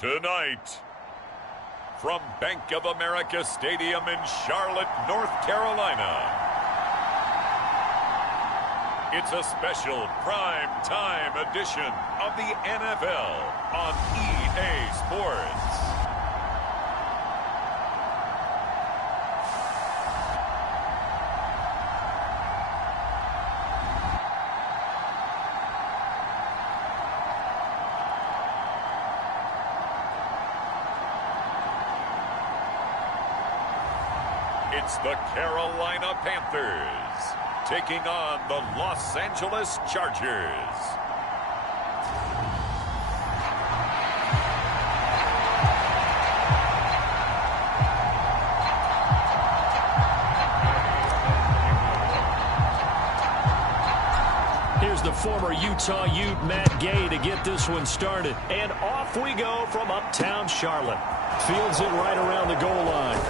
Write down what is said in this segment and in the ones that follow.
Tonight, from Bank of America Stadium in Charlotte, North Carolina, it's a special prime time edition of the NFL on EA Sports. It's the Carolina Panthers taking on the Los Angeles Chargers. Here's the former Utah Ute Matt Gay to get this one started. And off we go from uptown Charlotte. Fields it right around the goal line.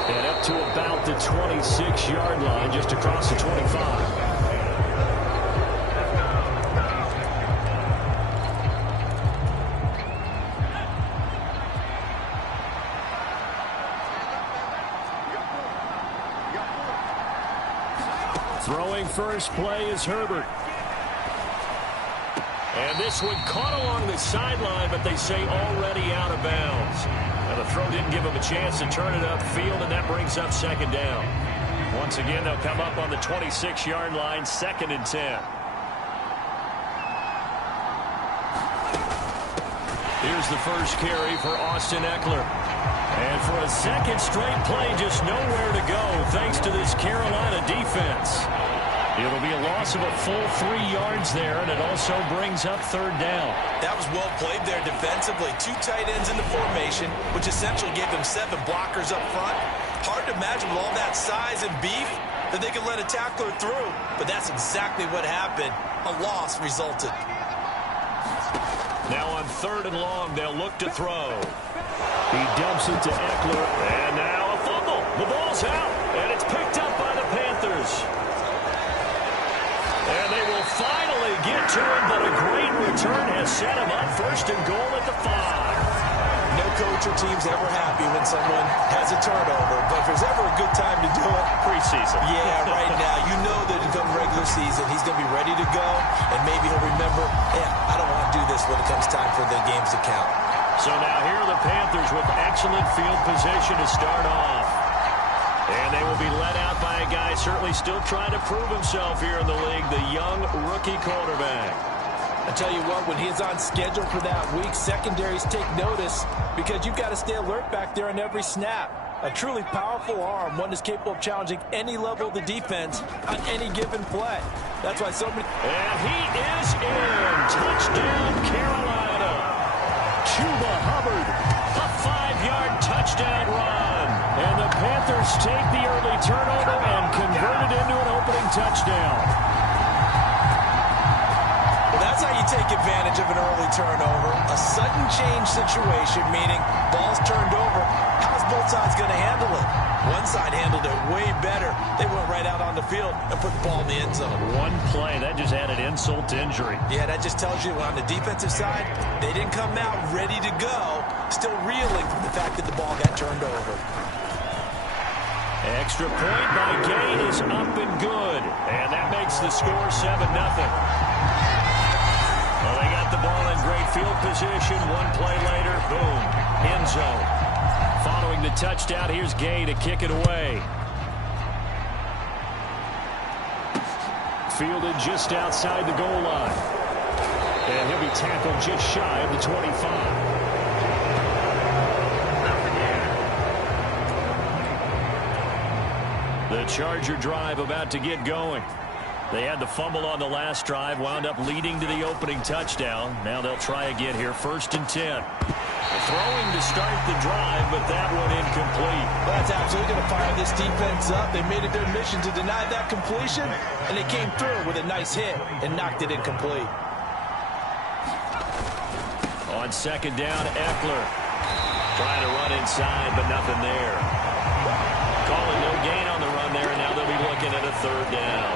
And up to about the 26-yard line, just across the 25. Throwing first play is Herbert. And this one caught along the sideline, but they say already out of bounds. Now the throw didn't give him a chance to turn it upfield, and that brings up second down. Once again, they'll come up on the 26-yard line, 2nd and 10. Here's the first carry for Austin Eckler. And for a second straight play, just nowhere to go thanks to this Carolina defense. It'll be a loss of a full 3 yards there, and it also brings up 3rd down. That was well played there defensively. 2 tight ends in the formation, which essentially gave them 7 blockers up front. Hard to imagine with all that size and beef that they could let a tackler through, but that's exactly what happened. A loss resulted. Now on 3rd and long, they'll look to throw. He dumps it to Eckler, and now a fumble. The ball's out, and it's picked up by the Panthers. And they will finally get to him, but a great return has set him up 1st and goal at the 5. No coach or team's ever happy when someone has a turnover, but if there's ever a good time to do it, preseason. Yeah, right now. You know that come regular season, he's going to be ready to go, and maybe he'll remember, I don't want to do this when it comes time for the games to count. So now here are the Panthers with excellent field position to start off. And they will be led out by a guy certainly still trying to prove himself here in the league, the young rookie quarterback. I tell you what, when he's on schedule for that week, secondaries take notice because you've got to stay alert back there on every snap. A truly powerful arm, one that's capable of challenging any level of the defense on any given play. That's why so many... And he is in. Touchdown, Carolina. Chuba Hubbard, a 5-yard touchdown run. And the Panthers take the early turnover and convert it into an opening touchdown. Well, that's how you take advantage of an early turnover. A sudden change situation, meaning ball's turned over. How's both sides going to handle it? One side handled it way better. They went right out on the field and put the ball in the end zone. One play, that just added insult to injury. Yeah, that just tells you on the defensive side, they didn't come out ready to go, still reeling from the fact that the ball got turned over. Extra point by Gay is up and good. And that makes the score 7-0. Well, they got the ball in great field position. One play later, boom, end zone. Following the touchdown, here's Gay to kick it away. Fielded just outside the goal line. And he'll be tackled just shy of the 25. The Charger drive about to get going. They had the fumble on the last drive, wound up leading to the opening touchdown. Now they'll try again here, 1st and 10. Throwing to start the drive, but that one incomplete. Well, that's absolutely going to fire this defense up. They made it their mission to deny that completion, and they came through with a nice hit and knocked it incomplete. On 2nd down, Eckler trying to run inside, but nothing there. Calling no gain on the run there, and now they'll be looking at a 3rd down.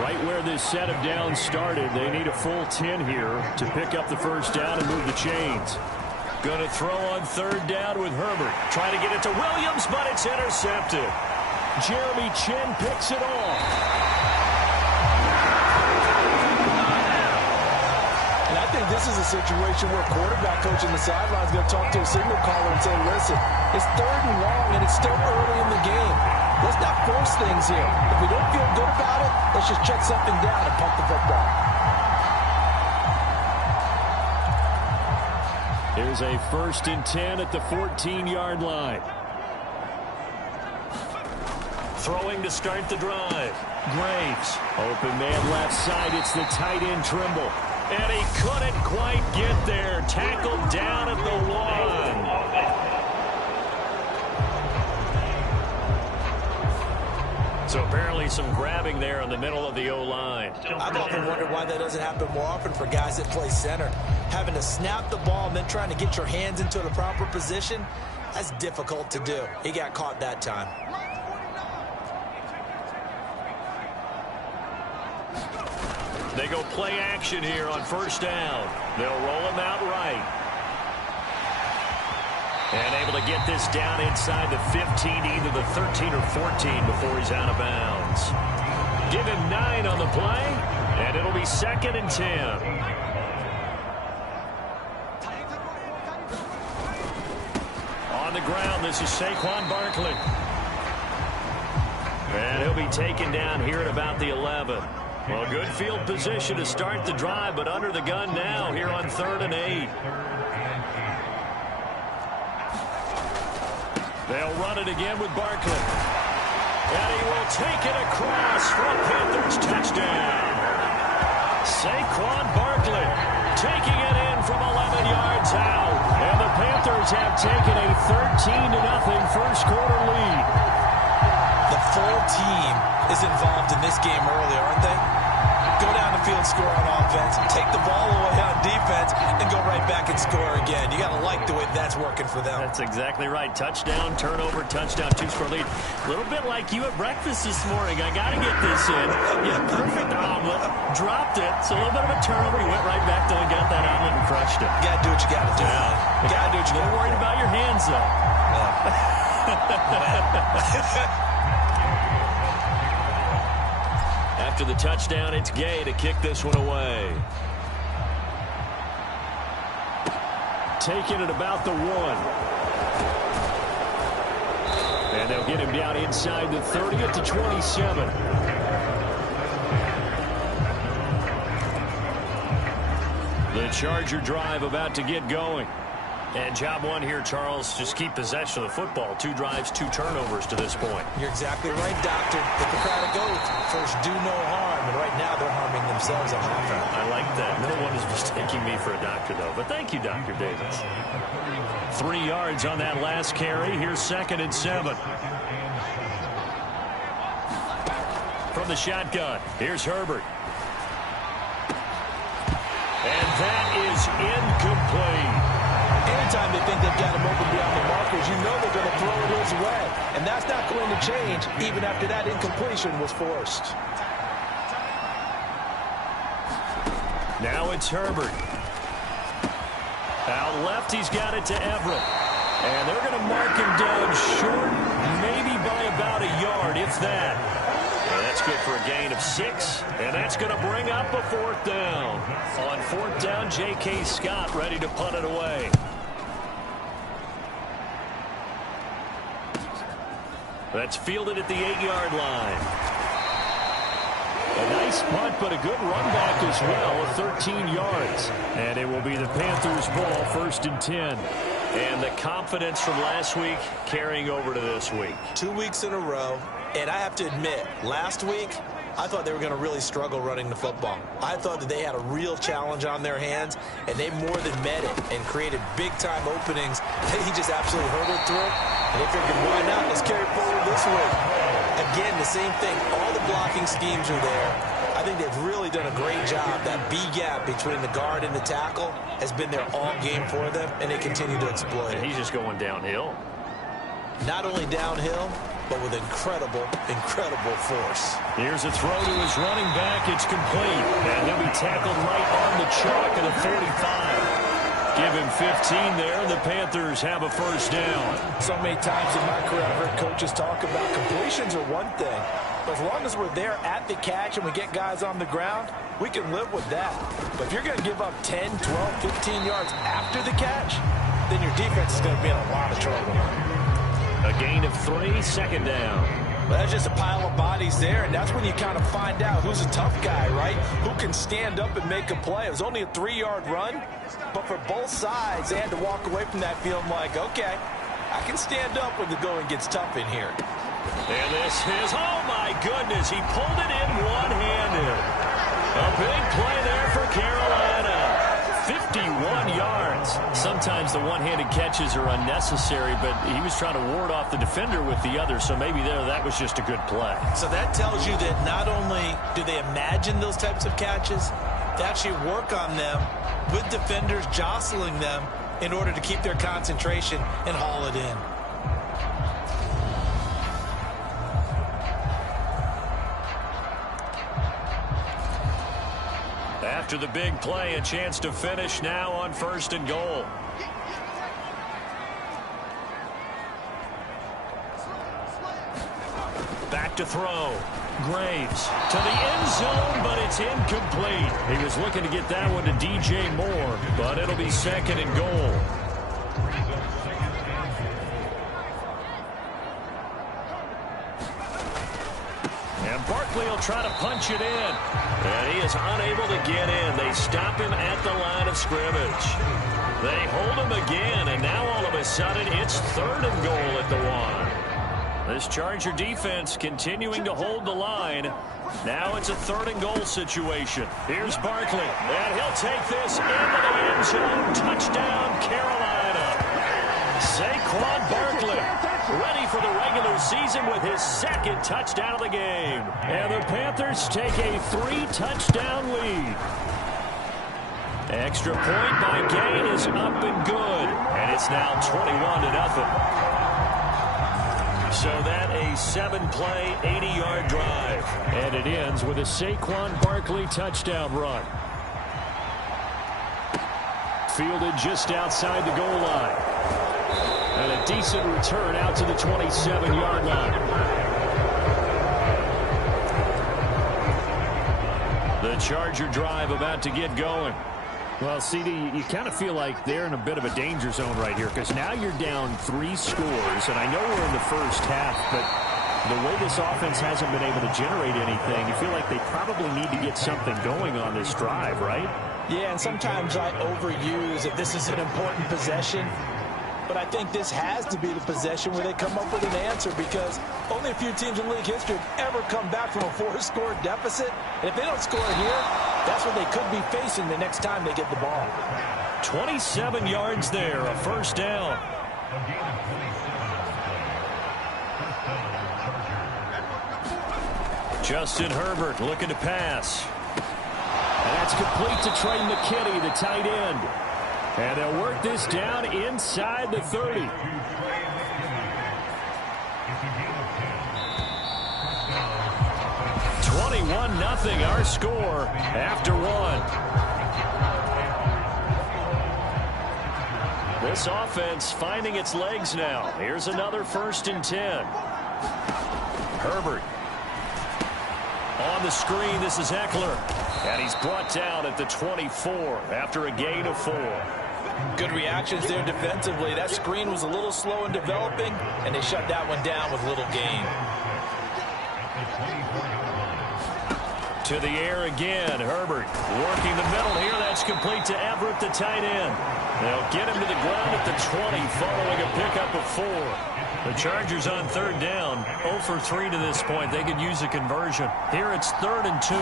Right where this set of downs started, they need a full 10 here to pick up the 1st down and move the chains. Going to throw on third down with Herbert. Trying to get it to Williams, but it's intercepted. Jeremy Chin picks it off. And I think this is a situation where a quarterback coach in the sideline is going to talk to a signal caller and say, listen, it's 3rd and long, and it's still early in the game. Let's not force things here. If we don't feel good about it, let's just check something down and punt the football. Here's a 1st and 10 at the 14-yard line. Throwing to start the drive. Graves. Open man left side. It's the tight end Trimble. And he couldn't quite get there. Tackled down at the 1. So apparently some grabbing there in the middle of the O-line. I've often wondered why that doesn't happen more often for guys that play center. Having to snap the ball and then trying to get your hands into the proper position, that's difficult to do. He got caught that time. They go play action here on 1st down. They'll roll him out right. And able to get this down inside the 15, either the 13 or 14 before he's out of bounds. Give him 9 on the play, and it'll be 2nd and 10. On the ground, this is Saquon Barkley. And he'll be taken down here at about the 11. Well, good field position to start the drive, but under the gun now here on 3rd and 8. They'll run it again with Barkley. And he will take it across for a Panthers touchdown. Saquon Barkley taking it in from 11 yards out. And the Panthers have taken a 13-0 first quarter lead. The full team is involved in this game early, aren't they? Go down the field, score on offense, take the ball away on defense, and go right back and score again. You got to like the way that's working for them. That's exactly right. Touchdown, turnover, touchdown, 2-score lead. A little bit like you at breakfast this morning. I got to get this in. Yeah, perfect omelet. Dropped it. It's a little bit of a turnover. You went right back till you got that omelet and crushed it. You got to do what you got to do. Yeah. You got to do what you got to do. Worried about your hands, though. Yeah. After the touchdown, it's Gay to kick this one away. Taking it about the 1. And they'll get him down inside the 30 at the 27. The Charger drive about to get going. And job one here, Charles, just keep possession of the football. 2 drives, 2 turnovers to this point. You're exactly right, Doctor. Hippocratic oath. First, do no harm. And right now, they're harming themselves on offense. I like that. No one is mistaking me for a doctor, though. But thank you, Dr. Davis. 3 yards on that last carry. Here's 2nd and 7. From the shotgun, here's Herbert. And that is incomplete. Anytime they think they've got him open beyond the markers, you know they're going to throw it his way. And that's not going to change even after that incompletion was forced. Now it's Herbert. Out left, he's got it to Everett. And they're going to mark him down short, maybe by about a yard, if that. And that's good for a gain of 6. And that's going to bring up a 4th down. On 4th down, J.K. Scott ready to punt it away. That's fielded at the 8-yard line. A nice punt, but a good run back as well of 13 yards. And it will be the Panthers' ball, 1st and 10. And the confidence from last week carrying over to this week. 2 weeks in a row. And I have to admit, last week, I thought they were going to really struggle running the football. I thought that they had a real challenge on their hands, and they more than met it and created big-time openings that he just absolutely hurdled through. And they figured, why not? Let's carry forward this week. Again, the same thing. All the blocking schemes are there. I think they've really done a great job. That B gap between the guard and the tackle has been there all game for them, and they continue to exploit it. And he's just going downhill. Not only downhill, but with incredible force. Here's a throw to his running back. It's complete. And he'll be tackled right on the chalk at the 45. Give him 15 there, and the Panthers have a first down. So many times in my career I've heard coaches talk about completions are one thing. But as long as we're there at the catch and we get guys on the ground, we can live with that. But if you're going to give up 10, 12, 15 yards after the catch, then your defense is going to be in a lot of trouble. A gain of 3, second down. But that's just a pile of bodies there, and that's when you kind of find out who's a tough guy, right? Who can stand up and make a play. It was only a 3-yard run, but for both sides, they had to walk away from that feeling like, okay, I can stand up when the going gets tough in here. And this is, oh my goodness, he pulled it in one-handed. A big play there for Carolina. 51 yards. Sometimes the one-handed catches are unnecessary, but he was trying to ward off the defender with the other, so maybe that was just a good play. So that tells you that not only do they imagine those types of catches, they actually work on them with defenders jostling them in order to keep their concentration and haul it in. After the big play, a chance to finish now on 1st and goal. Back to throw. Graves to the end zone, but it's incomplete. He was looking to get that one to DJ Moore, but it'll be 2nd and goal. And Barkley will try to punch it in. And he is unable to get in. They stop him at the line of scrimmage. They hold him again, and now all of a sudden it's 3rd and goal at the 1. This Charger defense continuing to hold the line. Now it's a 3rd and goal situation. Here's Barkley, and he'll take this into the end zone. Touchdown, Carolina. Saquon Barkley, ready for the regular season with his 2nd touchdown of the game. And the Panthers take a 3-touchdown lead. Extra point by Gain is up and good. And it's now 21-0. So that a 7-play, 80-yard drive. And it ends with a Saquon Barkley touchdown run. Fielded just outside the goal line. And a decent return out to the 27-yard line. The Charger drive about to get going. Well, CD, you kind of feel like they're in a bit of a danger zone right here because now you're down 3 scores, and I know we're in the first half, but the way this offense hasn't been able to generate anything, you feel like they probably need to get something going on this drive, right? Yeah, and sometimes I overuse that this is an important possession. But I think this has to be the possession where they come up with an answer because only a few teams in league history have ever come back from a 4-score deficit. And if they don't score here, that's what they could be facing the next time they get the ball. 27 yards there, a first down. Justin Herbert looking to pass. And that's complete to Trey McKinney, the tight end. And they'll work this down inside the 30. (21-0) our score after 1. This offense finding its legs now. Here's another 1st and 10. Herbert. On the screen, this is Eckler. And he's brought down at the 24 after a gain of 4. Good reactions there defensively. That screen was a little slow in developing, and they shut that one down with little gain. To the air again, Herbert working the middle here. That's complete to Everett, the tight end. They'll get him to the ground at the 20 following a pickup of 4. The Chargers on 3rd down, 0 for 3 to this point. They could use a conversion. Here it's 3rd and 2.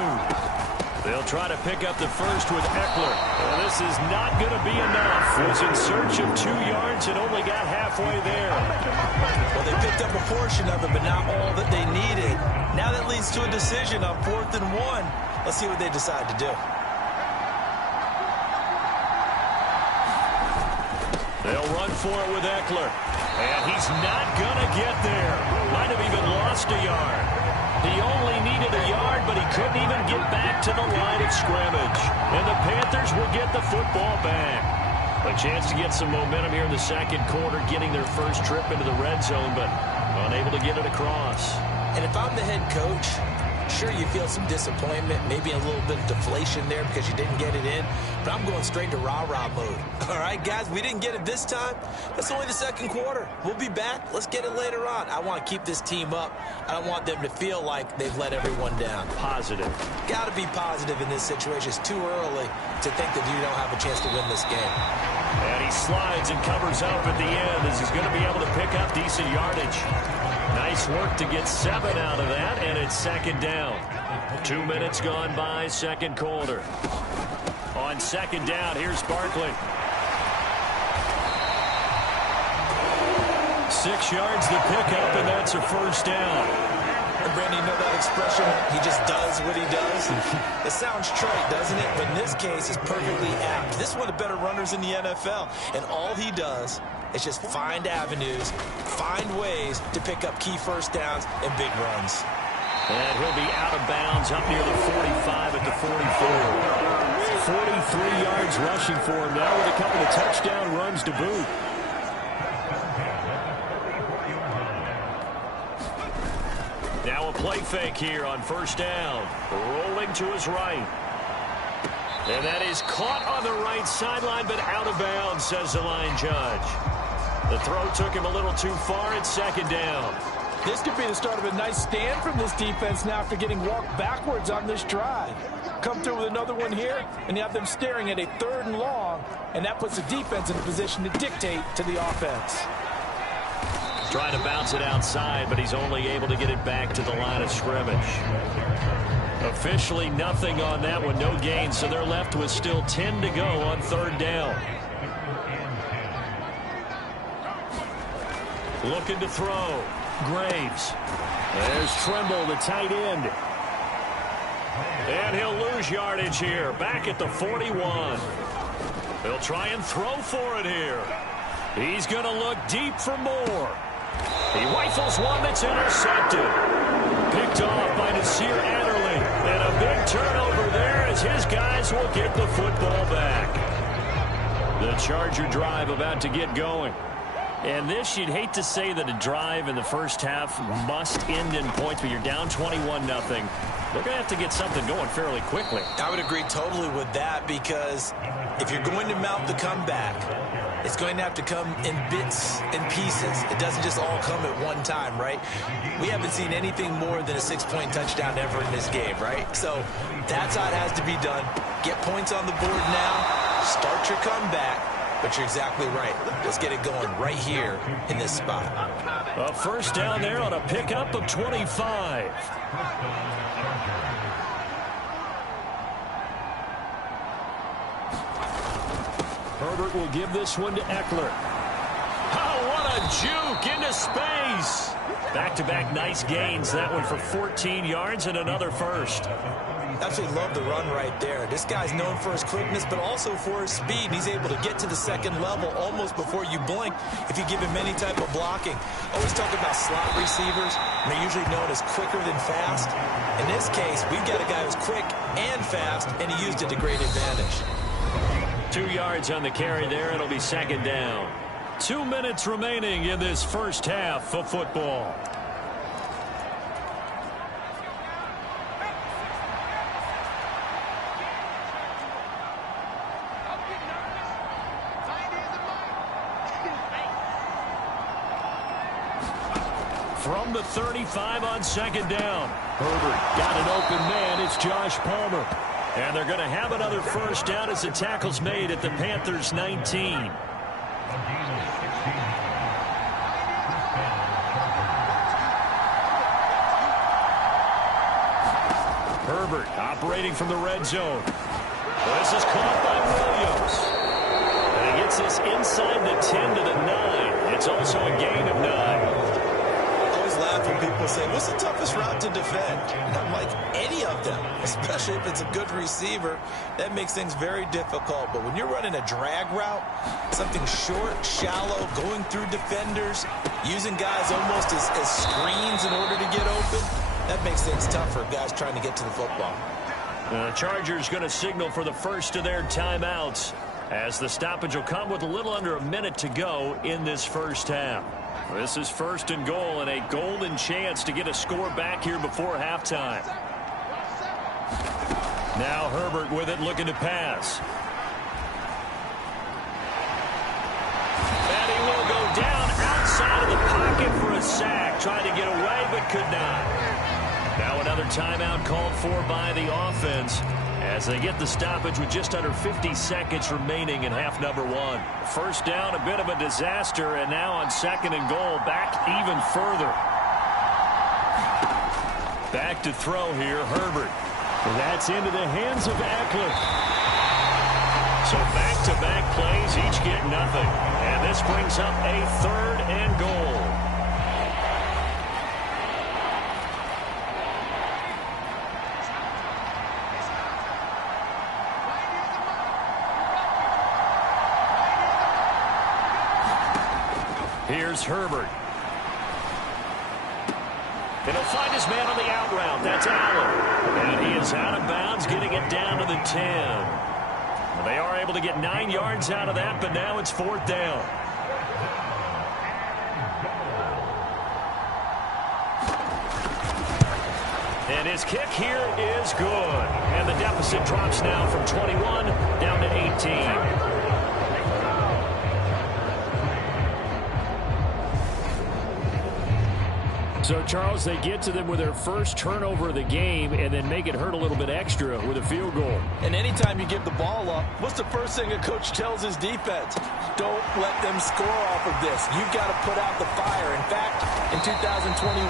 They'll try to pick up the first with Eckler. Well, this is not going to be enough. Was in search of 2 yards and only got halfway there. Well, they picked up a portion of it, but not all that they needed. Now that leads to a decision on 4th and 1. Let's see what they decide to do. They'll run for it with Eckler. And he's not going to get there. Might have even lost a yard. He only needed a yard, but he couldn't even get back to the line of scrimmage. And the Panthers will get the football back. A chance to get some momentum here in the second quarter, getting their first trip into the red zone, but unable to get it across. And if I'm the head coach, sure, you feel some disappointment, maybe a little bit of deflation there because you didn't get it in, but I'm going straight to rah-rah mode. All right, guys, we didn't get it this time. That's only the second quarter. We'll be back. Let's get it later on. I want to keep this team up. I don't want them to feel like they've let everyone down. Positive. Got to be positive in this situation. It's too early to think that you don't have a chance to win this game. And he slides and covers up at the end as he's going to be able to pick up decent yardage. Nice work to get 7 out of that, and it's second down. 2 minutes gone by, second quarter. On second down, here's Barkley. 6 yards to pick up, and that's a first down. And Brandon, you know that expression, he just does what he does? It sounds trite, doesn't it? But in this case, it's perfectly apt. This is one of the better runners in the NFL, and all he does is just find avenues, find ways to pick up key first downs and big runs. And he'll be out of bounds up near the 45 at the 44. 43 yards rushing for him now with a couple of touchdown runs to boot. Now a play fake here on first down. Rolling to his right. And that is caught on the right sideline, but out of bounds, says the line judge. The throw took him a little too far. It's second down. This could be the start of a nice stand from this defense now after getting walked backwards on this drive. Come through with another one here, and you have them staring at a 3rd and long, and that puts the defense in a position to dictate to the offense. Trying to bounce it outside, but he's only able to get it back to the line of scrimmage. Officially nothing on that one, no gain, so they're left with still 10 to go on 3rd down. Looking to throw. Graves. There's Tremble, the tight end. And he'll lose yardage here, back at the 41. They'll try and throw for it here. He's going to look deep for more. He rifles one that's intercepted. Picked off by Nasir Adderley. And a big turnover there as his guys will get the football back. The Charger drive about to get going. And this, you'd hate to say that a drive in the first half must end in points, but you're down 21-0. They're going to have to get something going fairly quickly. I would agree totally with that because if you're going to mount the comeback, it's going to have to come in bits and pieces. It doesn't just all come at one time, right? We haven't seen anything more than a 6-point touchdown ever in this game, right? So that's how it has to be done. Get points on the board now. Start your comeback. But you're exactly right. Let's get it going right here in this spot. A first down there on a pickup of 25. Herbert will give this one to Eckler. Oh, what a juke into space. Back-to-back nice gains. That one for 14 yards and another first. Absolutely love the run right there. This guy's known for his quickness, but also for his speed. He's able to get to the second level almost before you blink if you give him any type of blocking. Always talk about slot receivers. They're usually known as quicker than fast. In this case, we've got a guy who's quick and fast, and he used it to great advantage. 2 yards on the carry there. It'll be second down. 2 minutes remaining in this first half of football. From the 35 on second down. Herbert got an open man. It's Josh Palmer. And they're going to have another first down as the tackle's made at the Panthers' 19. Herbert operating from the red zone. This is caught by Williams. And he gets this inside the 10 to the 9. It's also a gain of 9. Laugh when people say, what's the toughest route to defend? And I'm like, any of them, especially if it's a good receiver. That makes things very difficult. But when you're running a drag route, something short, shallow, going through defenders, using guys almost as screens in order to get open, that makes things tough for guys trying to get to the football. The Chargers going to signal for the first of their timeouts as the stoppage will come with a little under a minute to go in this first half. This is 1st and goal and a golden chance to get a score back here before halftime. Now Herbert with it, looking to pass. And he will go down outside of the pocket for a sack. Trying to get away, but could not. Now another timeout called for by the offense as they get the stoppage with just under 50 seconds remaining in half number 1. First down, a bit of a disaster, and now on 2nd and goal, back even further. Back to throw here, Herbert. Well, that's into the hands of Eckler. So back-to-back plays, each get nothing. And this brings up a 3rd and goal. Here's Herbert. And he'll find his man on the out route. That's Allen. And he is out of bounds, getting it down to the 10. They are able to get 9 yards out of that, but now it's 4th down. And his kick here is good. And the deficit drops now from 21 down to 18. So, Charles, they get to them with their first turnover of the game and then make it hurt a little bit extra with a field goal. And anytime you give the ball up, what's the first thing a coach tells his defense? Don't let them score off of this. You've got to put out the fire. In fact, in 2021,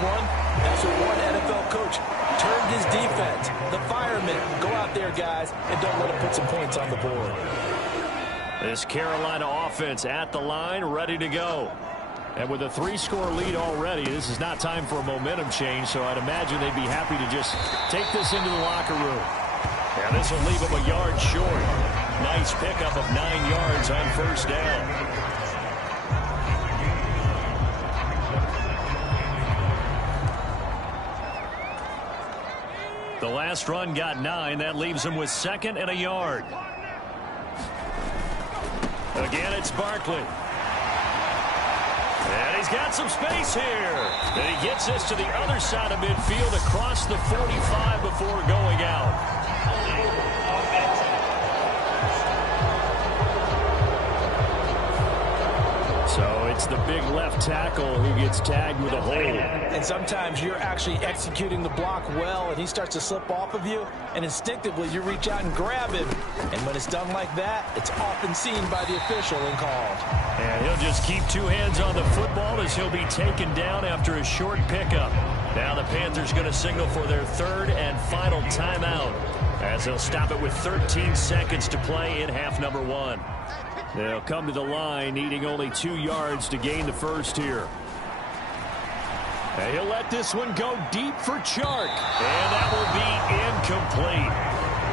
that's what one NFL coach turned his defense. The firemen. Go out there, guys, and don't let them put some points on the board. This Carolina offense at the line, ready to go. And with a 3-score lead already, this is not time for a momentum change, so I'd imagine they'd be happy to just take this into the locker room. Yeah, this will leave them a yard short. Nice pickup of 9 yards on 1st down. The last run got 9. That leaves them with 2nd and a yard. Again, it's Barkley. And he's got some space here. And he gets this to the other side of midfield across the 45 before going out. So it's the big left tackle who gets tagged with a hold. And sometimes you're actually executing the block well, and he starts to slip off of you, and instinctively you reach out and grab him. And when it's done like that, it's often seen by the official and called. And he'll just keep 2 hands on the football as he'll be taken down after a short pickup. Now the Panthers going to signal for their 3rd and final timeout as they'll stop it with 13 seconds to play in half number 1. They'll come to the line needing only 2 yards to gain the first here. And he'll let this one go deep for Chark. And that will be incomplete.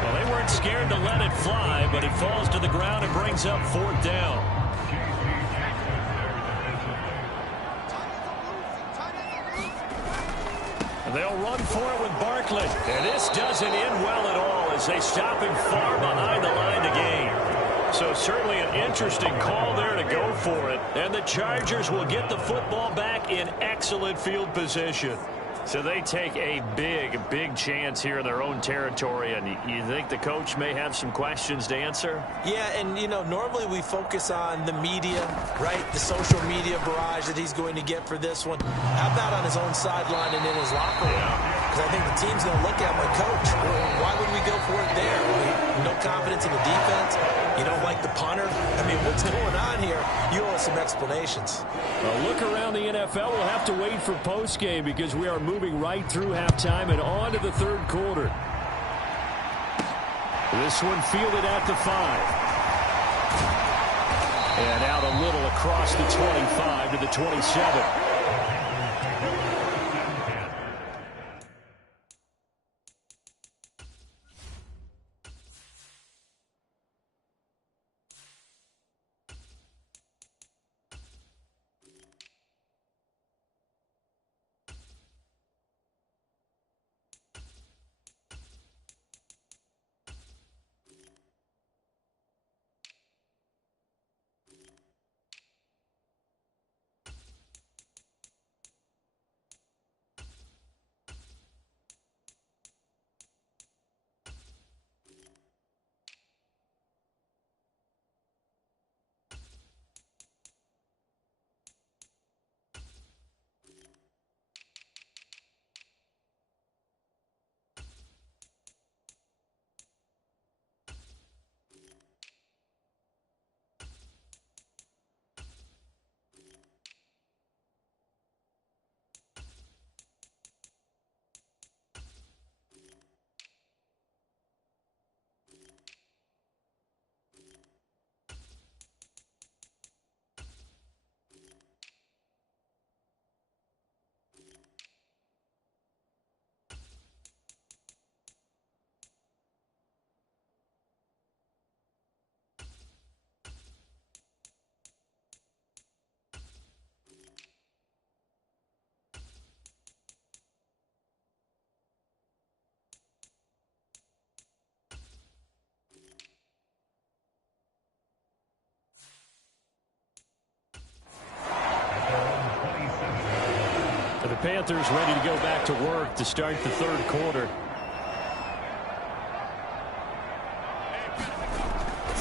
Well, they weren't scared to let it fly, but it falls to the ground and brings up 4th down. They'll run for it with Barkley. And this doesn't end well at all as they stop him far behind the line to gain. So certainly an interesting call there to go for it. And the Chargers will get the football back in excellent field position. So they take a big chance here in their own territory. And you think the coach may have some questions to answer? Yeah, and, you know, normally we focus on the media, right? The social media barrage that he's going to get for this one. How about on his own sideline and in his locker room? Because I think the team's going to look at him like, Coach, why would we go for it there? No confidence in the defense? You don't like the punter? I mean, what's going on here? You owe us some explanations. A look around the NFL. We'll have to wait for postgame because we are moving right through halftime and on to the 3rd quarter. This one fielded at the 5. And out a little across the 25 to the 27. Panthers ready to go back to work to start the third quarter.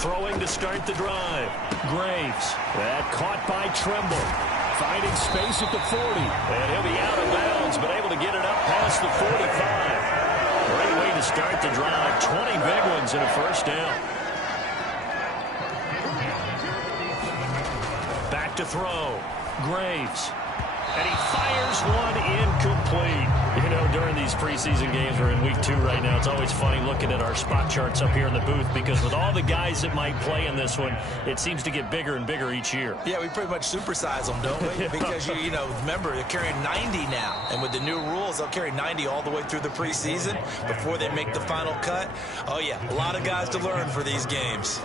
Throwing to start the drive. Graves. That caught by Tremble. Finding space at the 40. And he'll be out of bounds, but able to get it up past the 45. Great way to start the drive. 20 big ones and a first down. Back to throw. Graves. And he fires one incomplete. You know, during these preseason games, we're in week 2 right now. It's always funny looking at our spot charts up here in the booth because with all the guys that might play in this one, it seems to get bigger and bigger each year. Yeah, we pretty much supersize them, don't we? Because, you know, remember, they're carrying 90 now. And with the new rules, they'll carry 90 all the way through the preseason before they make the final cut. Oh, yeah, a lot of guys to learn for these games.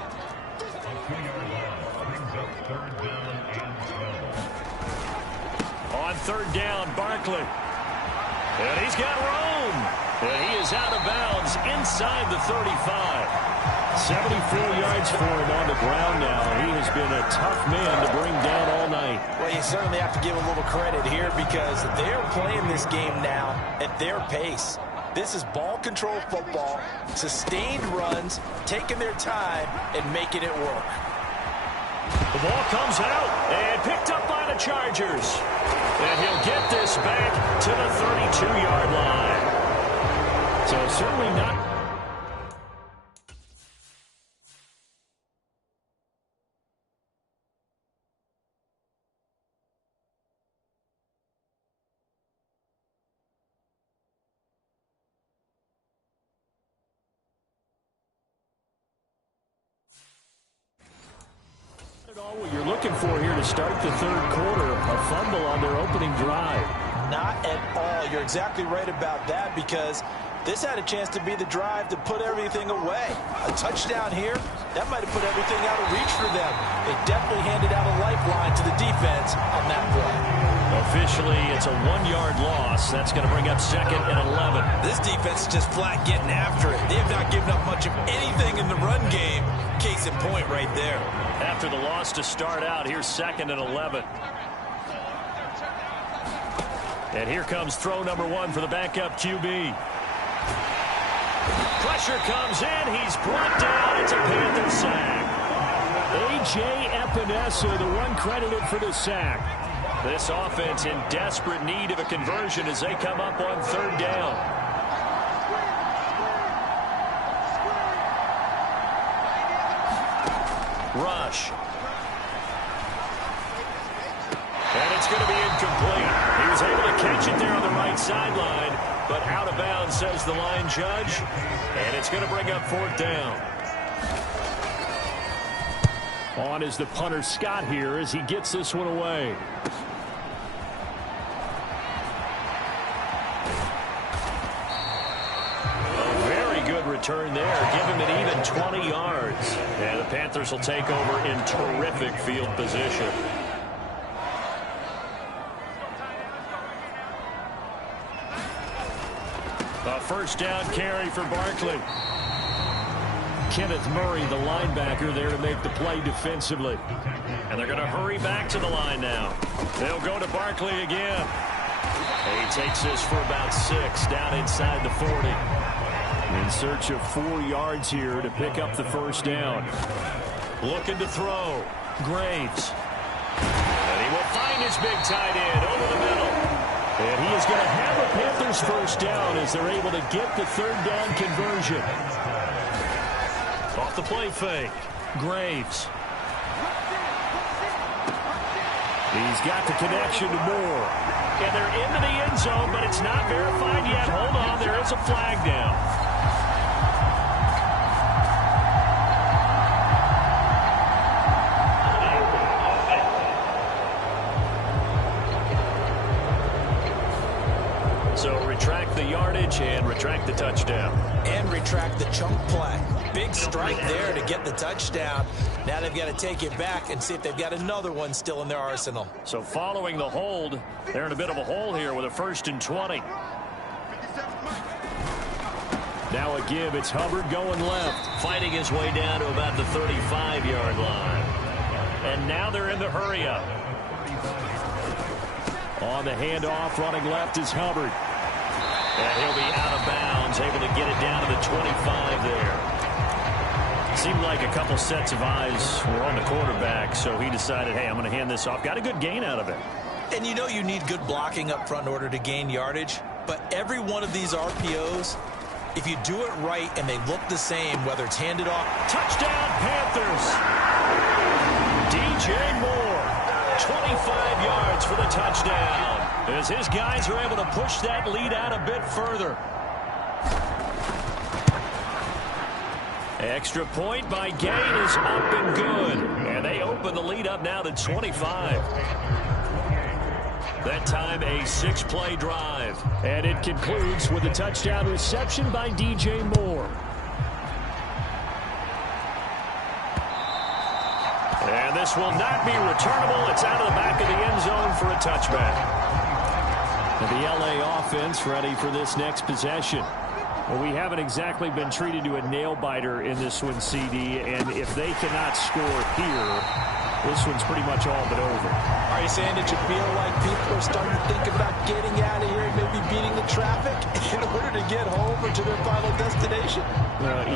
On third down, Barkley. And he's got room. And he is out of bounds inside the 35. 74 yards for him on the ground now. He has been a tough man to bring down all night. Well, you certainly have to give a little credit here because they're playing this game now at their pace. This is ball control football, sustained runs, taking their time, and making it work. The ball comes out and picked up by the Chargers. And he'll get this back to the 32-yard line. So certainly not. What you're looking for here to start the third quarter, a fumble on their opening drive. Not at all. You're exactly right about that because this had a chance to be the drive to put everything away. A touchdown here, that might have put everything out of reach for them. They definitely handed out a lifeline to the defense on that play. Officially, it's a 1-yard loss. That's going to bring up second and 11. This defense is just flat getting after it. They have not given up much of anything in the run game. Case in point right there. After the loss to start out, here's second and 11. And here comes throw number 1 for the backup QB. Pressure comes in. He's brought down. It's a Panther sack. A.J. Epinesa, the one credited for the sack. This offense in desperate need of a conversion as they come up on third down. Rush. And it's going to be incomplete. He was able to catch it there on the right sideline, but out of bounds, says the line judge. And it's going to bring up fourth down. On is the punter Scott here as he gets this one away. Return there, give him an even 20 yards. And the Panthers will take over in terrific field position. A first down carry for Barkley. Kenneth Murray, the linebacker, there to make the play defensively. And they're going to hurry back to the line now. They'll go to Barkley again. And he takes this for about 6 down inside the 40. In search of 4 yards here to pick up the first down. Looking to throw. Graves. And he will find his big tight end over the middle. And he is going to have a Panthers first down as they're able to get the third down conversion. Off the play fake. Graves. He's got the connection to Moore. And they're into the end zone, but it's not verified yet. Hold on, there is a flag down. So retract the yardage and retract the touchdown. And retract the chunk play. Big strike there to get the touchdown. Now they've got to take it back and see if they've got another one still in their arsenal. So following the hold, they're in a bit of a hole here with a 1st and 20. Now a give. It's Hubbard going left. Fighting his way down to about the 35-yard line. And now they're in the hurry-up. On the handoff, running left is Hubbard. And he'll be out of bounds, able to get it down to the 25 there. Seemed like a couple sets of eyes were on the quarterback, so he decided, hey, I'm going to hand this off. Got a good gain out of it. And you know you need good blocking up front in order to gain yardage, but every one of these RPOs, if you do it right and they look the same, whether it's handed off. Touchdown, Panthers. DJ Moore, 25 yards for the touchdown, as his guys are able to push that lead out a bit further. Extra point by Gain is up and good. And they open the lead up now to 25. That time a 6-play drive. And it concludes with a touchdown reception by DJ Moore. And this will not be returnable. It's out of the back of the end zone for a touchback. And the LA offense ready for this next possession. Well, we haven't exactly been treated to a nail-biter in this one, CD, and if they cannot score here, this one's pretty much all but over. Are you saying that you feel like people are starting to think about getting out of here and maybe beating the traffic in order to get home or to their final destination?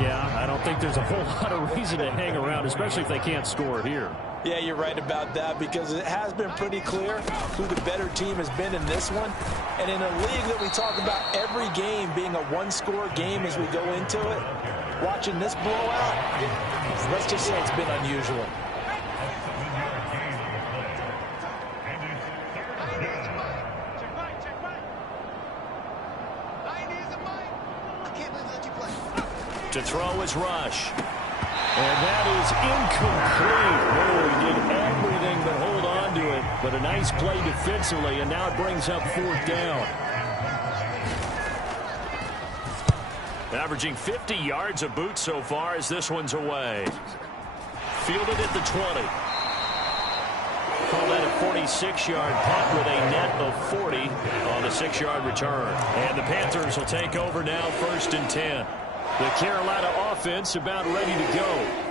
Yeah, I don't think there's a whole lot of reason to hang around, especially if they can't score here. Yeah, you're right about that, because it has been pretty clear who the better team has been in this one. And in a league that we talk about every game being a one-score game as we go into it, watching this blowout, let's just say it's been unusual. To throw is Rush. And that is incomplete. Oh, he did everything but hold on to it. But a nice play defensively, and now it brings up 4th down. Averaging 50 yards a boot so far as this one's away. Fielded at the 20. Call that a 46-yard punt with a net of 40 on the 6-yard return. And the Panthers will take over now, 1st and 10. The Carolina offense about ready to go.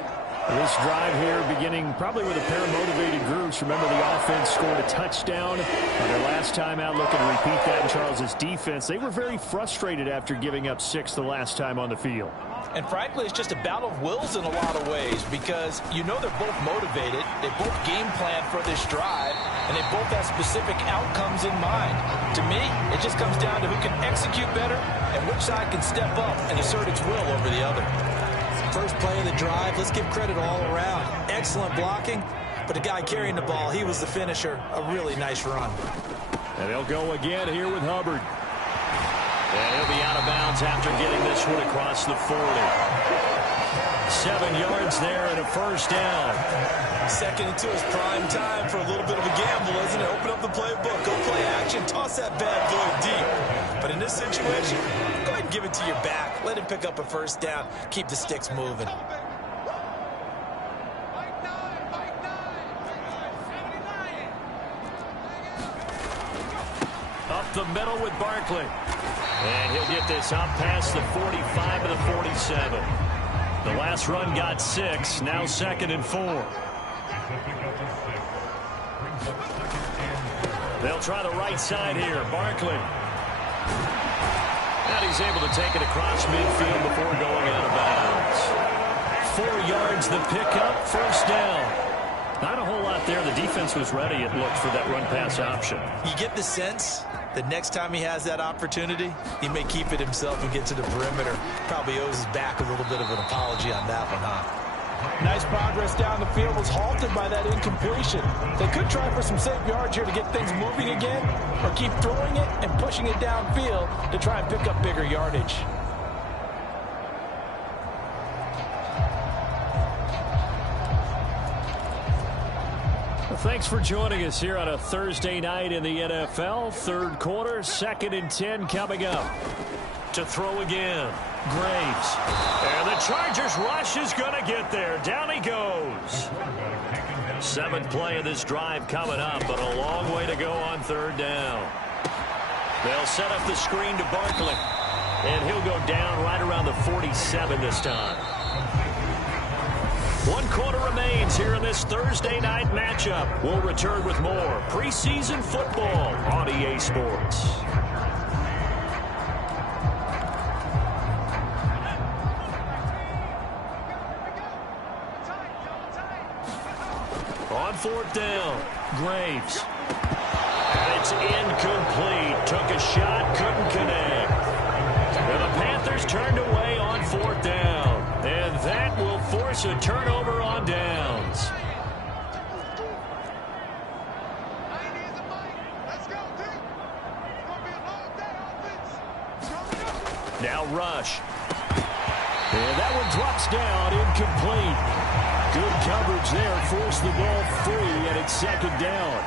This drive here beginning probably with a pair of motivated groups. Remember, the offense scored a touchdown on their last time out. Looking to repeat that in Charles's defense. They were very frustrated after giving up 6 the last time on the field. And frankly, it's just a battle of wills in a lot of ways, because you know they're both motivated. They both game plan for this drive, and they both have specific outcomes in mind. To me, it just comes down to who can execute better and which side can step up and assert its will over the other. First play of the drive, let's give credit all around. Excellent blocking, but the guy carrying the ball, he was the finisher. A really nice run. And they'll go again here with Hubbard. And he'll be out of bounds after getting this one across the 40. 7 yards there and a 1st down. Second into his prime time for a little bit of a gamble, isn't it? Open up the playbook, go play action, toss that bad boy deep. But in this situation, go ahead and give it to your back. Let him pick up a 1st down. Keep the sticks moving. Up the middle with Barkley. And he'll get this up past the 45 to the 47. The last run got 6. Now 2nd and 4. They'll try the right side here. Barkley. And he's able to take it across midfield before going out of bounds. 4 yards the pickup. 1st down. Not a whole lot there. The defense was ready, it looked, for that run-pass option. You get the sense that next time he has that opportunity, he may keep it himself and get to the perimeter. Probably owes his back a little bit of an apology on that one, huh? Nice progress down the field, was halted by that incompletion. They could try for some safe yards here to get things moving again, or keep throwing it and pushing it downfield to try and pick up bigger yardage. Thanks for joining us here on a Thursday night in the NFL. 3rd quarter, 2nd and 10 coming up. To throw again, Graves. And the Chargers rush is going to get there. Down he goes. 7th play of this drive coming up, but a long way to go on 3rd down. They'll set up the screen to Barkley. And he'll go down right around the 47 this time. 1 quarter remains here in this Thursday night matchup. We'll return with more preseason football on EA Sports. On 4th down, Graves. And it's incomplete. Took a shot, couldn't connect. And the Panthers turned away on 4th down. And that will force a turnover on downs. Now Rush. And that one drops down, incomplete. Good coverage there, forced the ball free, and it's 2nd down.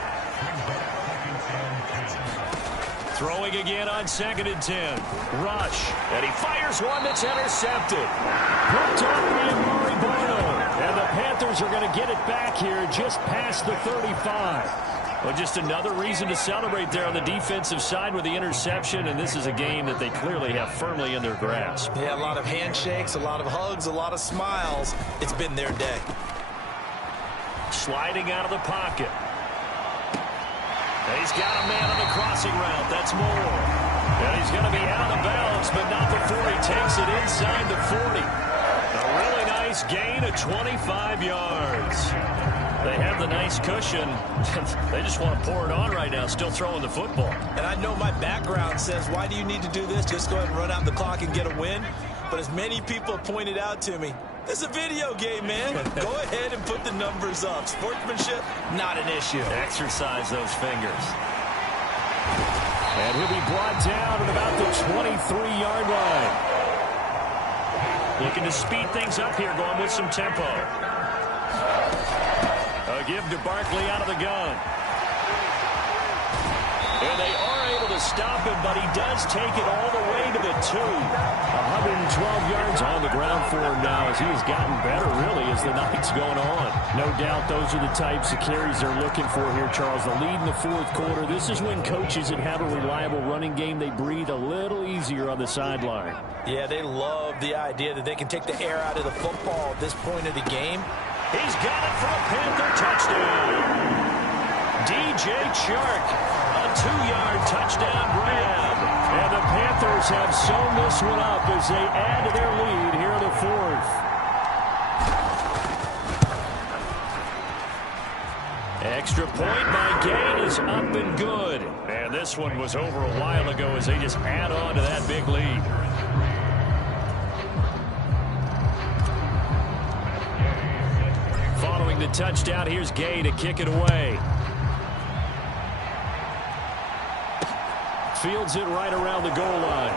Throwing again on 2nd and 10. Rush, and he fires one that's intercepted. Picked up by Amari Barno, and the Panthers are going to get it back here just past the 35. Well, just another reason to celebrate there on the defensive side with the interception, and this is a game that they clearly have firmly in their grasp. Yeah, a lot of handshakes, a lot of hugs, a lot of smiles. It's been their day. Sliding out of the pocket. And he's got a man on the crossing route. That's Moore. And he's going to be out of bounds, but not before he takes it inside the 40. A really nice gain of 25 yards. They have the nice cushion. They just want to pour it on right now, still throwing the football. And I know my background says, why do you need to do this? Just go ahead and run out the clock and get a win. But as many people have pointed out to me, this is a video game, man. Go ahead and put the numbers up. Sportsmanship, not an issue. Exercise those fingers. And he'll be brought down at about the 23-yard line. Looking to speed things up here, going with some tempo. A give to Barkley out of the gun. And they are able to stop him, but he does take it all the way to the 2. 112 yards on the ground for him now as he has gotten better, really, as the night's going on. No doubt those are the types of carries they're looking for here, Charles. The lead in the 4th quarter. This is when coaches that have a reliable running game, they breathe a little easier on the sideline. Yeah, they love the idea that they can take the air out of the football at this point of the game. He's got it for a Panther touchdown. DJ Chark, a 2-yard touchdown grab. And the Panthers have sewn this one up as they add to their lead here in the 4th. Extra point by Gay is up and good. And this one was over a while ago as they just add on to that big lead. Following the touchdown, here's Gay to kick it away. Fields it right around the goal line.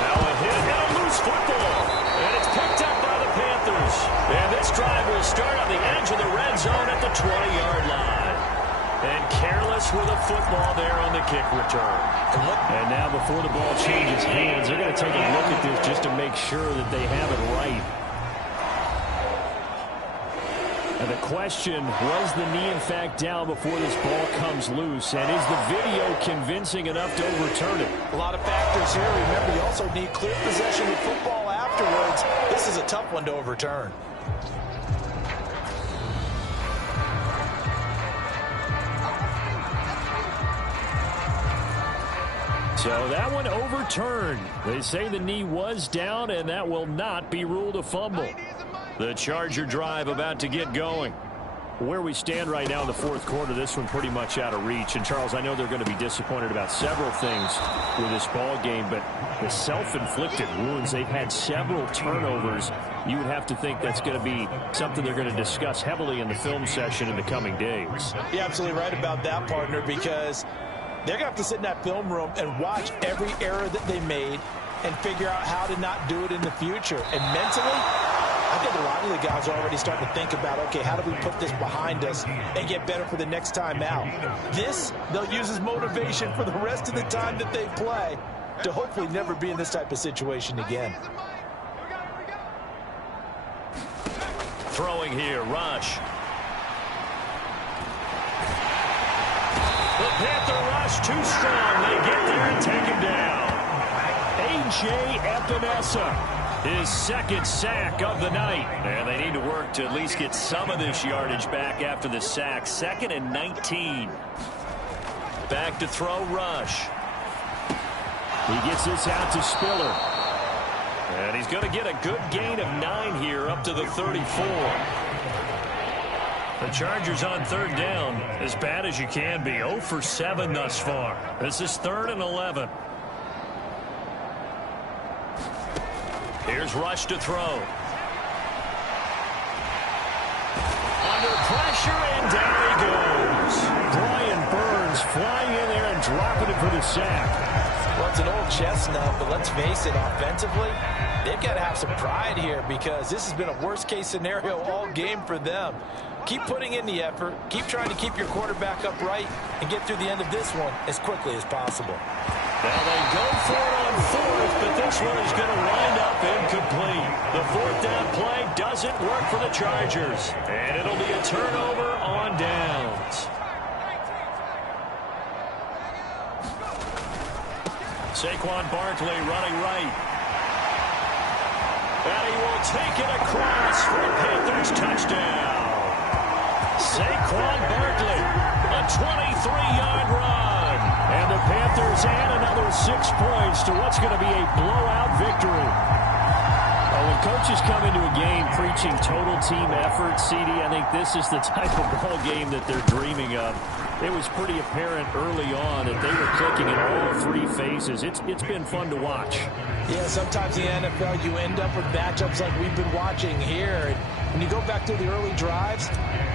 Now a hit and a loose football. And it's picked up by the Panthers. And this drive will start on the edge of the red zone at the 20-yard line. And careless with a football there on the kick return. And now before the ball changes hands, they're going to take a look at this just to make sure that they have it right. And the question, was the knee in fact down before this ball comes loose? And is the video convincing enough to overturn it? A lot of factors here. Remember, you also need clear possession of football afterwards. This is a tough one to overturn. So that one overturned. They say the knee was down, and that will not be ruled a fumble. The Charger drive about to get going. Where we stand right now in the 4th quarter, this one pretty much out of reach. And, Charles, I know they're going to be disappointed about several things with this ball game, but the self-inflicted wounds, they've had several turnovers. You would have to think that's going to be something they're going to discuss heavily in the film session in the coming days. You're absolutely right about that, partner, because they're going to have to sit in that film room and watch every error that they made and figure out how to not do it in the future. And mentally, I think a lot of the guys are already starting to think about, okay, how do we put this behind us and get better for the next time out? This, they'll use as motivation for the rest of the time that they play to hopefully never be in this type of situation again. Throwing here, Rush. The Panther rush too strong. They get there and take him down. A.J. Epinesa. His second sack of the night. And they need to work to at least get some of this yardage back after the sack. 2nd and 19. Back to throw, Rush. He gets this out to Spiller. And he's going to get a good gain of 9 here up to the 34. The Chargers on 3rd down, as bad as you can be. 0 for 7 thus far. This is 3rd and 11. Here's Rush to throw. Under pressure, and down he goes. Brian Burns flying in there and dropping it for the sack. Well, it's an old chestnut, but let's face it, offensively, they've got to have some pride here because this has been a worst-case scenario all game for them. Keep putting in the effort. Keep trying to keep your quarterback upright and get through the end of this one as quickly as possible. Now they go for it on 4th, but this one is going to wind up incomplete. The 4th down play doesn't work for the Chargers, and it'll be a turnover on downs. Saquon Barkley running right. And he will take it across for a Panthers touchdown. Saquon Barkley, a 23-yard run. And the Panthers add another 6 points to what's going to be a blowout victory. When coaches come into a game preaching total team effort, CD, I think this is the type of ball game that they're dreaming of. It was pretty apparent early on that they were clicking in all 3 phases. It's been fun to watch. Yeah, sometimes in the NFL you end up with matchups like we've been watching here. And when you go back to the early drives,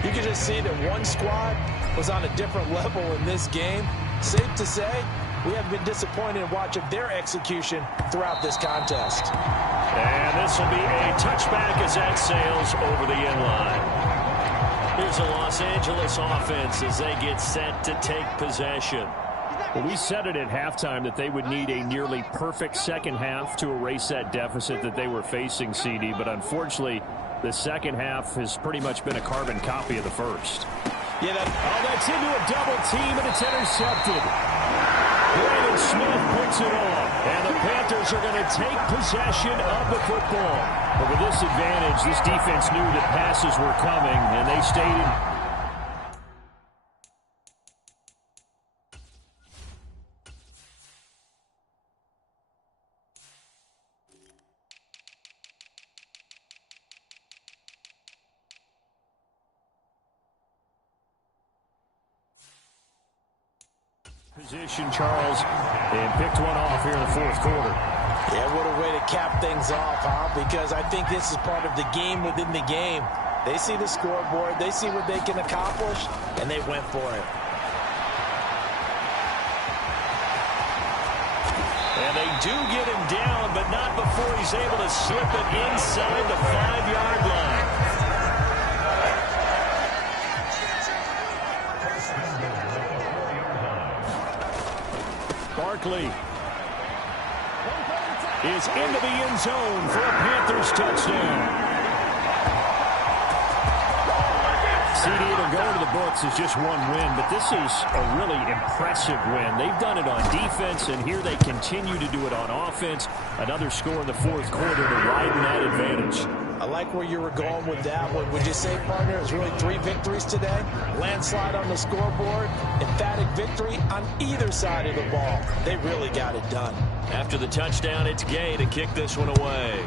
you can just see that one squad was on a different level in this game. Safe to say, we haven't been disappointed in watching their execution throughout this contest. And this will be a touchback as that sails over the end line. Here's the Los Angeles offense as they get set to take possession. Well, we said it at halftime that they would need a nearly perfect second half to erase that deficit that they were facing, CD. But unfortunately, the second half has pretty much been a carbon copy of the first. Yeah, that's into a double team, and it's intercepted. Brandon Smith puts it off, and the Panthers are going to take possession of the football. But with this advantage, this defense knew that passes were coming, and they stayed in. Position, Charles, and picked one off here in the 4th quarter. Yeah, what a way to cap things off, huh? Because I think this is part of the game within the game. They see the scoreboard, they see what they can accomplish, and they went for it. And they do get him down, but not before he's able to slip it inside the 5-yard line. Barkley is into the end zone for a Panthers touchdown. CD, it'll go into the books as just one win, but this is a really impressive win. They've done it on defense, and here they continue to do it on offense. Another score in the 4th quarter to widen that advantage. I like where you were going with that one. Would you say, partner, it's really 3 victories today? Landslide on the scoreboard, emphatic victory on either side of the ball. They really got it done. After the touchdown, it's Gay to kick this one away.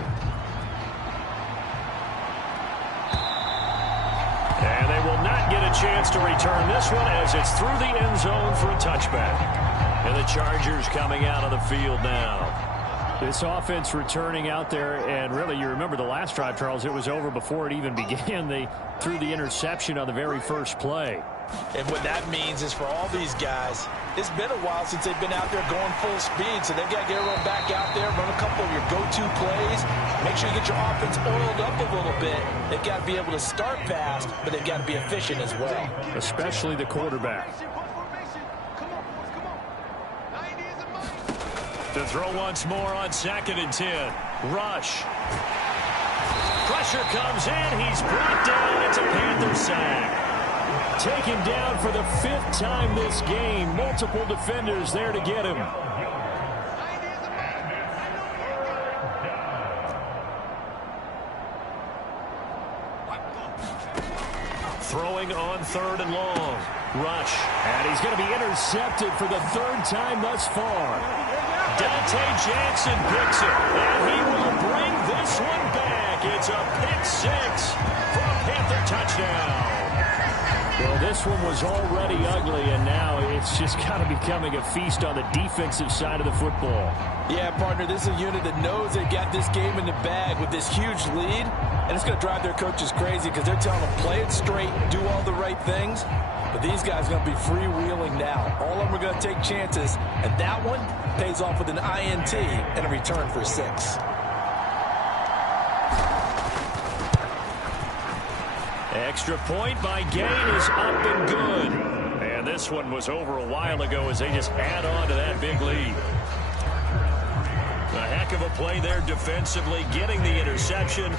And they will not get a chance to return this one as it's through the end zone for a touchback. And the Chargers coming out on the field now. This offense returning out there, and really, you remember the last drive, Charles, it was over before it even began. They threw the interception on the very first play. And what that means is for all these guys, it's been a while since they've been out there going full speed, so they've got to get everyone back out there, run a couple of your go-to plays, make sure you get your offense oiled up a little bit. They've got to be able to start fast, but they've got to be efficient as well. Especially the quarterback. To throw once more on 2nd and 10. Rush. Pressure comes in. He's brought down. It's a Panther sack. Taken down for the 5th time this game. Multiple defenders there to get him. Throwing on 3rd and long. Rush. And he's going to be intercepted for the 3rd time thus far. Dante Jackson picks it, and he will bring this one back. It's a pick 6 for a Panther touchdown. Well, this one was already ugly, and now it's just kind of becoming a feast on the defensive side of the football. Yeah, partner, this is a unit that knows they've got this game in the bag with this huge lead, and it's going to drive their coaches crazy because they're telling them play it straight, do all the right things. But these guys are going to be freewheeling now. All of them are going to take chances, and that one pays off with an INT and a return for 6. Extra point by Gain is up and good. And this one was over a while ago as they just add on to that big lead. A heck of a play there defensively, getting the interception,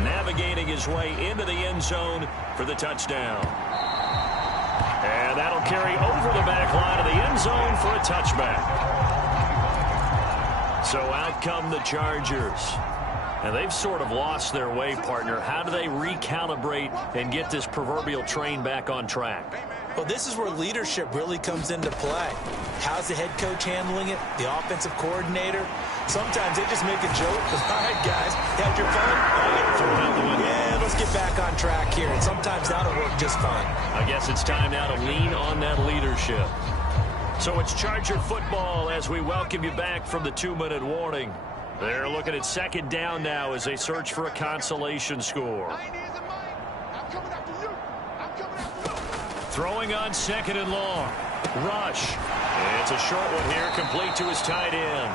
navigating his way into the end zone for the touchdown. And that'll carry over the back line of the end zone for a touchback. So out come the Chargers. And they've sort of lost their way, partner. How do they recalibrate and get this proverbial train back on track? Well, this is where leadership really comes into play. How's the head coach handling it? The offensive coordinator? Sometimes they just make a joke. All right, guys, had your fun? Yeah, let's get back on track here. And sometimes that'll work just fine. I guess it's time now to lean on that leadership. So it's Charger football as we welcome you back from the 2-minute warning. They're looking at 2nd down now as they search for a consolation score. Throwing on 2nd and long. Rush. It's a short one here, complete to his tight end.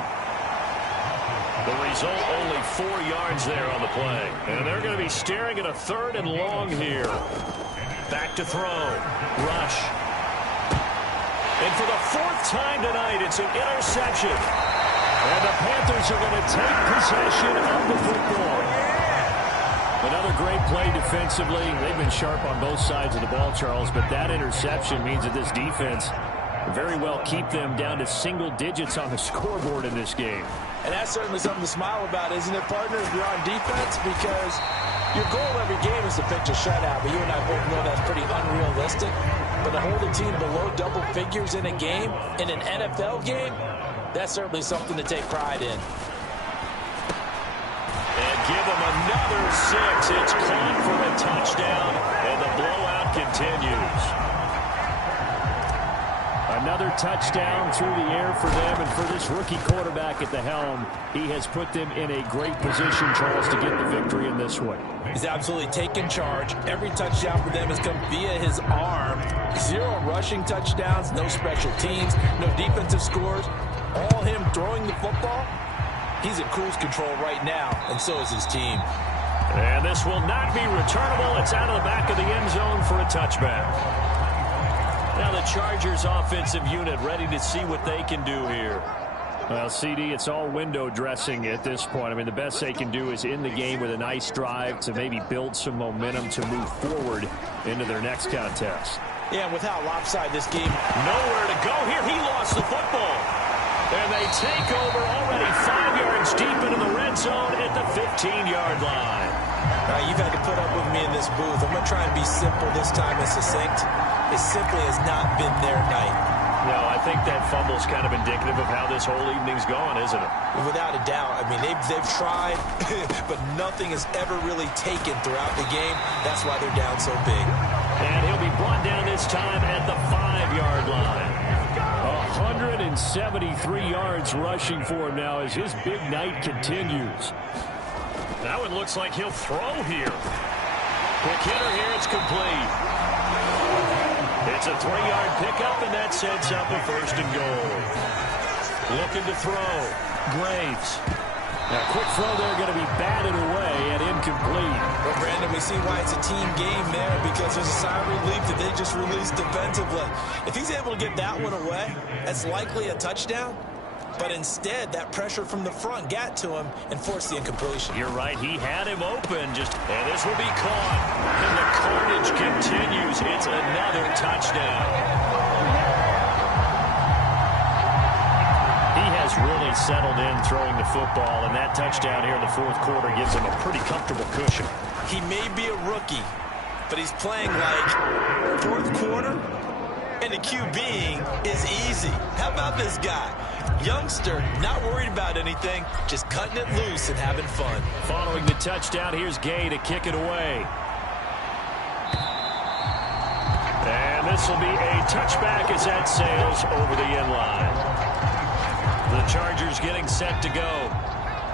The result, only 4 yards there on the play. And they're going to be staring at a 3rd and long here. Back to throw. Rush. And for the 4th time tonight, it's an interception. And the Panthers are going to take possession of the football. Another great play defensively. They've been sharp on both sides of the ball, Charles, but that interception means that this defense very well keep them down to single digits on the scoreboard in this game. And that's certainly something to smile about, isn't it, partner, if you're on defense? Because your goal every game is to pitch a shutout, but you and I both know that's pretty unrealistic. But to hold a team below double figures in a game, in an NFL game, that's certainly something to take pride in. And give them another 6. It's caught for a touchdown, and the blowout continues. Another touchdown through the air for them, and for this rookie quarterback at the helm, he has put them in a great position, Charles, to get the victory in this one. He's absolutely taken charge. Every touchdown for them has come via his arm. 0 rushing touchdowns, no special teams, no defensive scores. All him throwing the football. He's in cruise control right now, and so is his team. And this will not be returnable. It's out of the back of the end zone for a touchback. Now the Chargers offensive unit ready to see what they can do here. Well, CD, it's all window dressing at this point. I mean, the best they can do is in the game with a nice drive to maybe build some momentum to move forward into their next contest. Yeah, and with how lopsided this game. Nowhere to go here. He lost the football. And they take over already 5 yards deep into the red zone at the 15-yard line. You've had to put up with me in this booth. I'm going to try and be simple this time and succinct. It simply has not been their night. No, I think that fumble's kind of indicative of how this whole evening's gone, isn't it? Without a doubt. I mean, they've tried, but nothing has ever really taken throughout the game. That's why they're down so big. And he'll be brought down this time at the 5-yard line. 173 yards rushing for him now as his big night continues. That one looks like he'll throw here. Quick hitter here, it's complete. It's a 3-yard pickup, and that sets up a 1st and goal. Looking to throw. Graves. Now, quick throw there, going to be batted away and incomplete. Well, Brandon, we see why it's a team game there, because there's a sigh of relief that they just released defensively. If he's able to get that one away, that's likely a touchdown. But instead, that pressure from the front got to him and forced the incompletion. You're right. He had him open. And this will be caught. And the carnage continues. It's another touchdown. He has really settled in throwing the football, and that touchdown here in the 4th quarter gives him a pretty comfortable cushion. He may be a rookie, but he's playing like fourth quarter, and the QBing is easy. How about this guy? Youngster, not worried about anything, just cutting it loose and having fun. Following the touchdown, here's Gay to kick it away. And this will be a touchback as that sails over the end line. The Chargers getting set to go.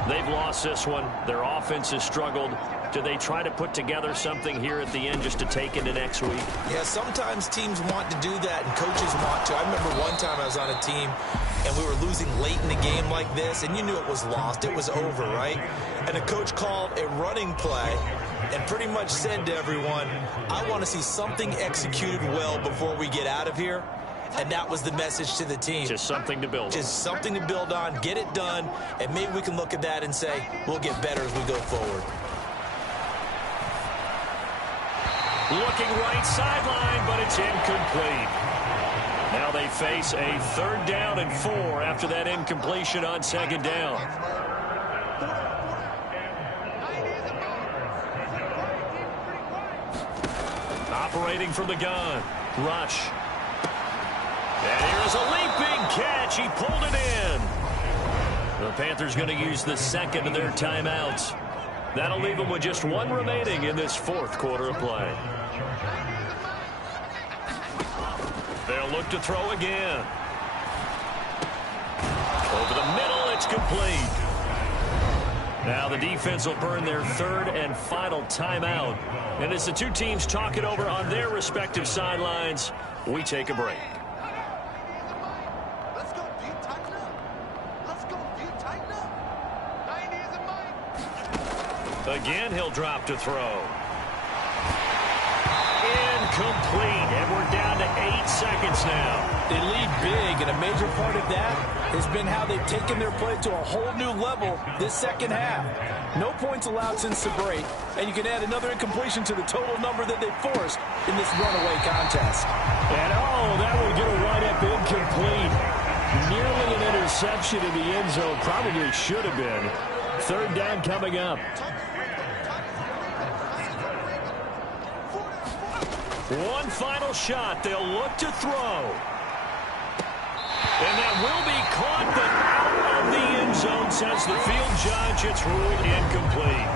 They've lost this one. Their offense has struggled. Do they try to put together something here at the end just to take into next week? Yeah, sometimes teams want to do that and coaches want to. I remember one time I was on a team and we were losing late in the game like this, and you knew it was lost. It was over, right? And the coach called a running play and pretty much said to everyone, I want to see something executed well before we get out of here. And that was the message to the team. Just something to build on. Just something to build on, get it done, and maybe we can look at that and say, we'll get better as we go forward. Looking right sideline, but it's incomplete. Now they face a 3rd down and 4 after that incompletion on 2nd down. Operating from the gun. Rush. And here's a leaping catch. He pulled it in. The Panthers going to use the second of their timeouts. That'll leave them with just 1 remaining in this 4th quarter of play. They'll look to throw again. Over the middle, it's complete. Now the defense will burn their 3rd and final timeout. And as the two teams talk it over on their respective sidelines, we take a break. Again, he'll drop to throw. Incomplete, and we're down to 8 seconds now. They lead big, and a major part of that has been how they've taken their play to a whole new level this second half. No points allowed since the break, and you can add another incompletion to the total number that they forced in this runaway contest. And, that would get a wide-up incomplete. Nearly an interception in the end zone. Probably should have been. 3rd down coming up. One final shot. They'll look to throw. And that will be caught, but out of the end zone, says the field judge. It's ruled incomplete.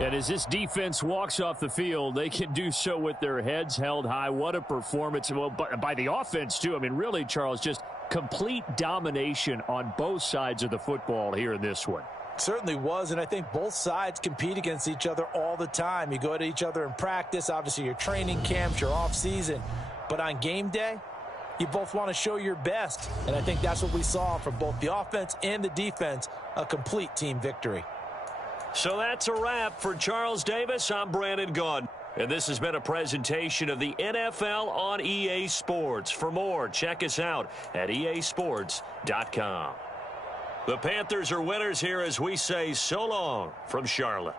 And as this defense walks off the field, they can do so with their heads held high. What a performance. Well, by the offense, too. I mean, really, Charles, just complete domination on both sides of the football here in this one. Certainly was, and I think both sides compete against each other all the time. You go to each other in practice, obviously your training camps, your off-season. But on game day, you both want to show your best. And I think that's what we saw from both the offense and the defense, a complete team victory. So that's a wrap for Charles Davis. I'm Brandon Gaudin. And this has been a presentation of the NFL on EA Sports. For more, check us out at easports.com. The Panthers are winners here as we say so long from Charlotte.